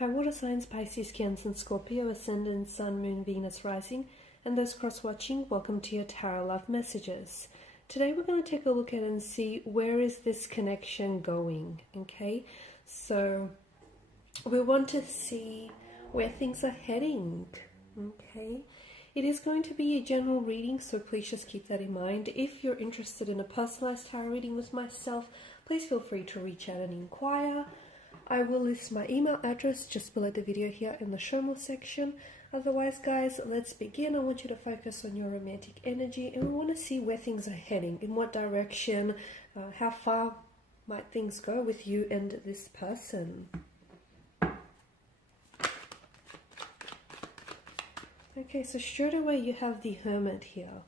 Hi water signs, Pisces, Cancer and Scorpio, Ascendant, Sun, Moon, Venus, Rising, and those cross-watching, welcome to your Tarot Love Messages. Today we're going to take a look at and see where is this connection going, okay? So we want to see where things are heading, okay? It is going to be a general reading, so please just keep that in mind. If you're interested in a personalized tarot reading with myself, please feel free to reach out and inquire. I will list my email address just below the video here in the show more section. Otherwise, guys, let's begin. I want you to focus on your romantic energy, and we want to see where things are heading, in what direction, how far might things go with you and this person. Okay, so straight away you have the Hermit here.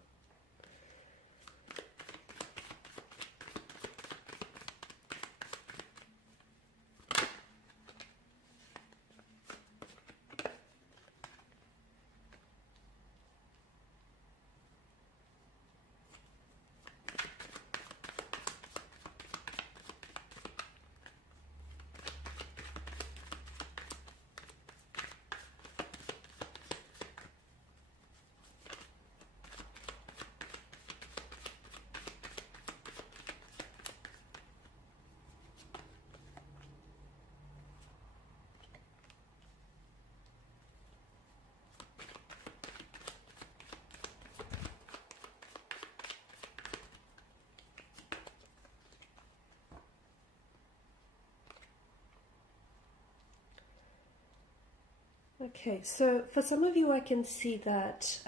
Okay, so for some of you I can see that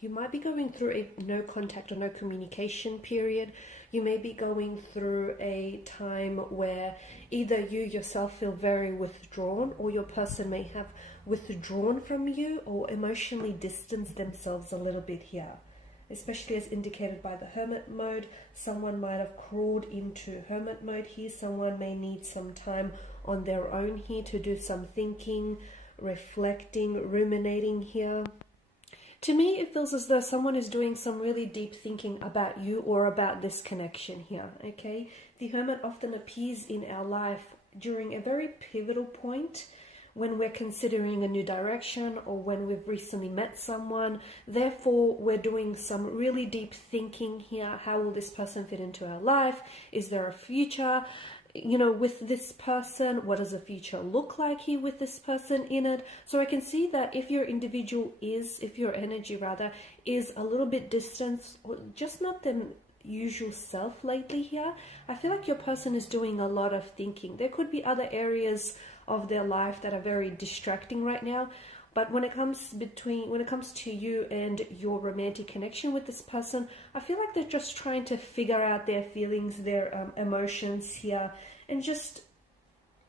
you might be going through a no contact or no communication period. You may be going through a time where either you yourself feel very withdrawn, or your person may have withdrawn from you or emotionally distanced themselves a little bit here. Especially as indicated by the Hermit mode, someone might have crawled into Hermit mode here. Someone may need some time on their own here to do some thinking, reflecting, ruminating here. To me, it feels as though someone is doing some really deep thinking about you or about this connection here, okay? The Hermit often appears in our life during a very pivotal point when we're considering a new direction or when we've recently met someone. Therefore, we're doing some really deep thinking here. How will this person fit into our life? Is there a future, with this person? What does the future look like here with this person in it? So I can see that if your energy rather is a little bit distant or just not the usual self lately here, I feel like your person is doing a lot of thinking. There could be other areas of their life that are very distracting right now, but when it comes to you and your romantic connection with this person, I feel like they're just trying to figure out their feelings, their emotions here, and just,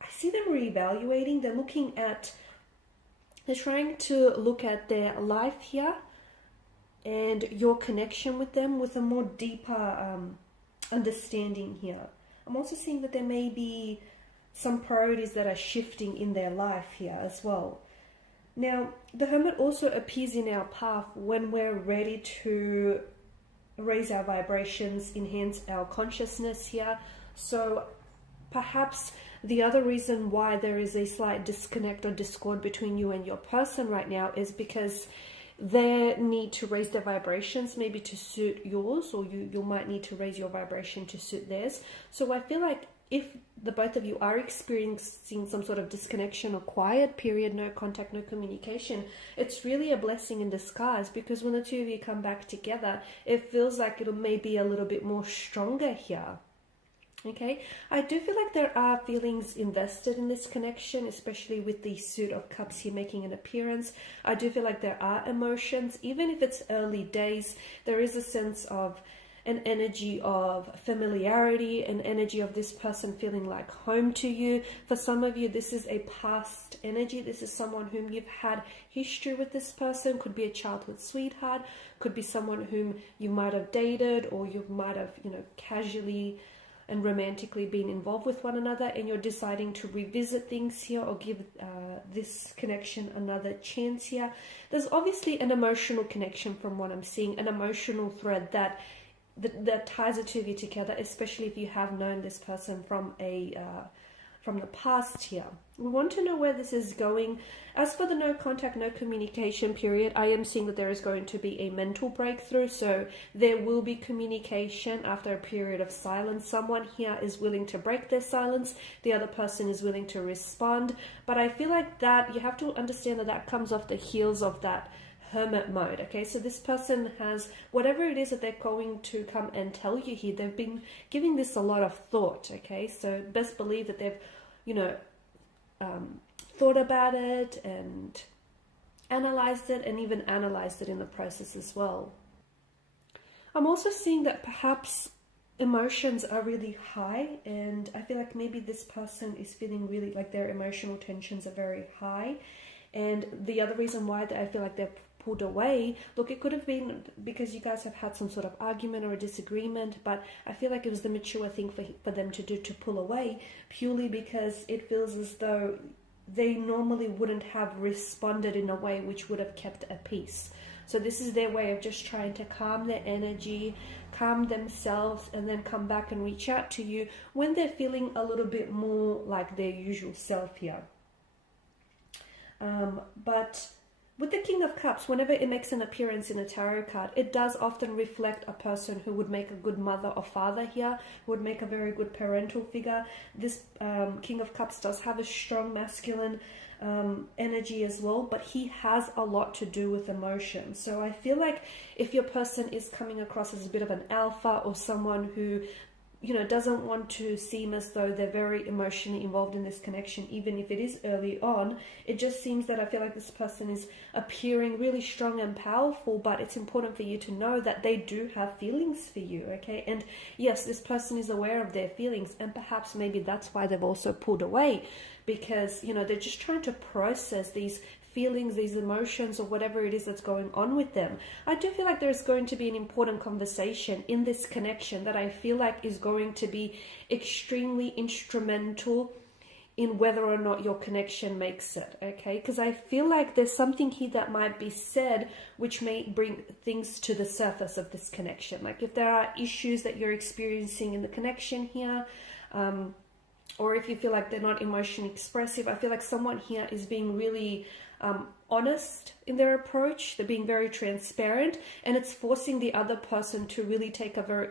I see them reevaluating. They're trying to look at their life here and your connection with them with a more deeper understanding here. I'm also seeing that there may be some priorities that are shifting in their life here as well. Now, the Hermit also appears in our path when we're ready to raise our vibrations, enhance our consciousness here. So perhaps the other reason why there is a slight disconnect or discord between you and your person right now is because they need to raise their vibrations maybe to suit yours, or you might need to raise your vibration to suit theirs. So I feel like if the both of you are experiencing some sort of disconnection or quiet period, no contact, no communication, it's really a blessing in disguise, because when the two of you come back together, it feels like it'll maybe a little bit more stronger here. Okay, I do feel like there are feelings invested in this connection, especially with the Suit of Cups here making an appearance. I do feel like there are emotions, even if it's early days. There is a sense of an energy of familiarity, an energy of this person feeling like home to you. For some of you, this is a past energy. This is someone whom you've had history with. This person could be a childhood sweetheart, could be someone whom you might have dated, or you might have, casually and romantically been involved with one another, and you're deciding to revisit things here or give this connection another chance here. There's obviously an emotional connection from what I'm seeing, an emotional thread that ties the two of you together, especially if you have known this person from a from the past here. We want to know where this is going. As for the no contact, no communication period, I am seeing that there is going to be a mental breakthrough. So there will be communication after a period of silence. Someone here is willing to break their silence. The other person is willing to respond. But I feel like that you have to understand that that comes off the heels of that Hermit mode. Okay, so this person has whatever it is that they're going to come and tell you here. They've been giving this a lot of thought. Okay, so best believe that they've, you know, thought about it and analyzed it, and even analyzed it in the process as well. I'm also seeing that perhaps emotions are really high, and I feel like maybe this person is feeling really like their emotional tensions are very high. And the other reason why I feel like they're pulled away, look, it could have been because you guys have had some sort of argument or a disagreement, but I feel like it was the mature thing for them to do, to pull away, purely because it feels as though they normally wouldn't have responded in a way which would have kept a peace. So this is their way of just trying to calm their energy, calm themselves, and then come back and reach out to you when they're feeling a little bit more like their usual self here. But with the King of Cups, whenever it makes an appearance in a tarot card, it does often reflect a person who would make a good mother or father here, who would make a very good parental figure. This King of Cups does have a strong masculine energy as well, but he has a lot to do with emotion. So I feel like if your person is coming across as a bit of an alpha, or someone who, you know, doesn't want to seem as though they're very emotionally involved in this connection, even if it is early on, it just seems that I feel like this person is appearing really strong and powerful, but it's important for you to know that they do have feelings for you, okay? And yes, this person is aware of their feelings, and perhaps maybe that's why they've also pulled away, because, you know, they're just trying to process these feelings, these emotions, or whatever it is that's going on with them. I do feel like there's going to be an important conversation in this connection that I feel like is going to be extremely instrumental in whether or not your connection makes it, okay? Because I feel like there's something here that might be said which may bring things to the surface of this connection. Like if there are issues that you're experiencing in the connection here, or if you feel like they're not emotionally expressive, I feel like someone here is being really honest in their approach. They're being very transparent, and it's forcing the other person to really take a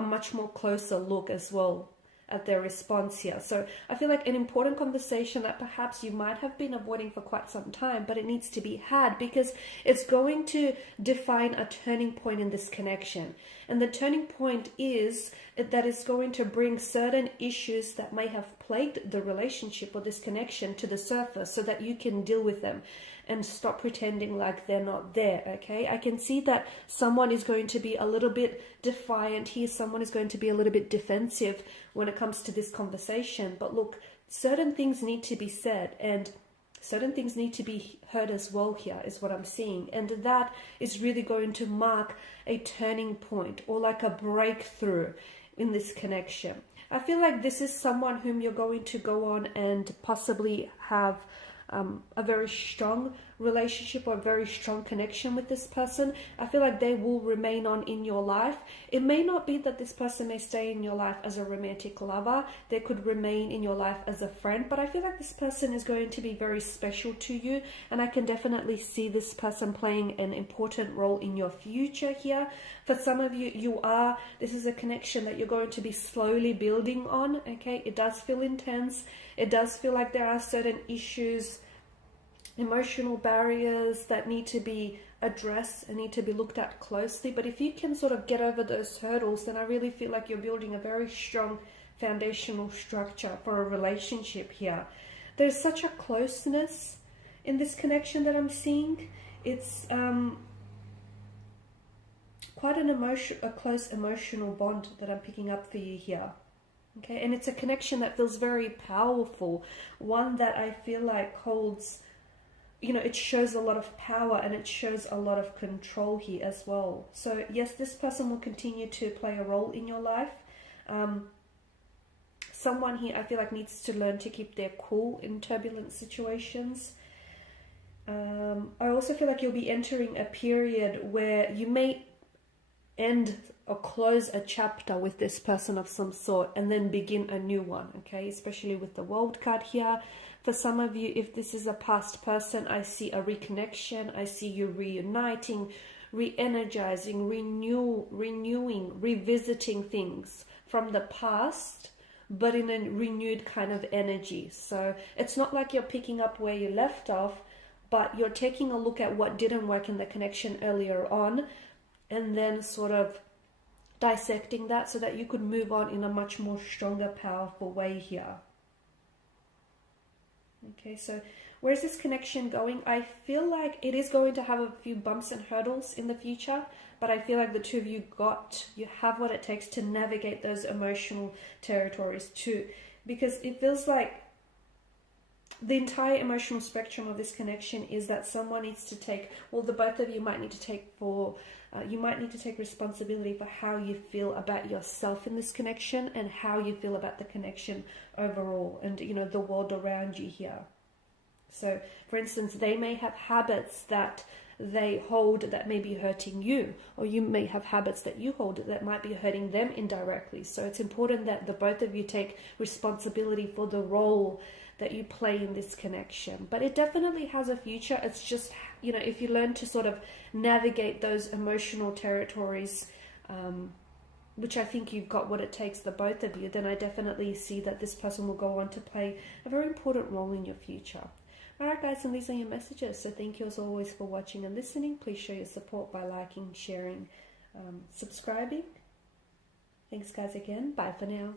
much more closer look as well at their response here. So I feel like an important conversation that perhaps you might have been avoiding for quite some time, but it needs to be had, because it's going to define a turning point in this connection. And the turning point is that it's going to bring certain issues that may have plagued the relationship or this connection to the surface, so that you can deal with them and stop pretending like they're not there, okay? I can see that someone is going to be a little bit defiant here. Someone is going to be a little bit defensive when it comes to this conversation. But look, certain things need to be said, and certain things need to be heard as well here, is what I'm seeing. And that is really going to mark a turning point, or like a breakthrough in this connection. I feel like this is someone whom you're going to go on and possibly have a very strong relationship or a very strong connection with this person. I feel like they will remain on in your life. It may not be that this person may stay in your life as a romantic lover. They could remain in your life as a friend, but I feel like this person is going to be very special to you, and I can definitely see this person playing an important role in your future here. For some of you, this is a connection that you're going to be slowly building on, okay? It does feel intense. It does feel like there are certain issues, emotional barriers that need to be addressed and need to be looked at closely. But if you can sort of get over those hurdles, then I really feel like you're building a very strong foundational structure for a relationship here. There's such a closeness in this connection that I'm seeing. It's quite a close emotional bond that I'm picking up for you here. Okay, and it's a connection that feels very powerful, one that I feel like holds, you know, it shows a lot of power and it shows a lot of control here as well. So yes, this person will continue to play a role in your life. Someone here I feel like needs to learn to keep their cool in turbulent situations. I also feel like you'll be entering a period where you may end or close a chapter with this person of some sort and then begin a new one, okay? Especially with the World card here. For some of you, if this is a past person, I see a reconnection. I see you reuniting, re-energizing, renewing, revisiting things from the past, but in a renewed kind of energy. So it's not like you're picking up where you left off, but you're taking a look at what didn't work in the connection earlier on, and then sort of dissecting that so that you could move on in a much more stronger, powerful way here. Okay, so where's this connection going? I feel like it is going to have a few bumps and hurdles in the future, but I feel like the two of you have what it takes to navigate those emotional territories too, because it feels like the entire emotional spectrum of this connection is that someone needs to take, well, the both of you might need to take responsibility for how you feel about yourself in this connection and how you feel about the connection overall and, you know, the world around you here. So, for instance, they may have habits that they hold that may be hurting you, or you may have habits that you hold that might be hurting them indirectly. So it's important that the both of you take responsibility for the role that you play in this connection. But it definitely has a future. It's just, you know, if you learn to sort of navigate those emotional territories, which I think you've got what it takes, the both of you, then I definitely see that this person will go on to play a very important role in your future. Alright guys, and these are your messages. So thank you as always for watching and listening. Please show your support by liking, sharing, subscribing. Thanks guys again. Bye for now.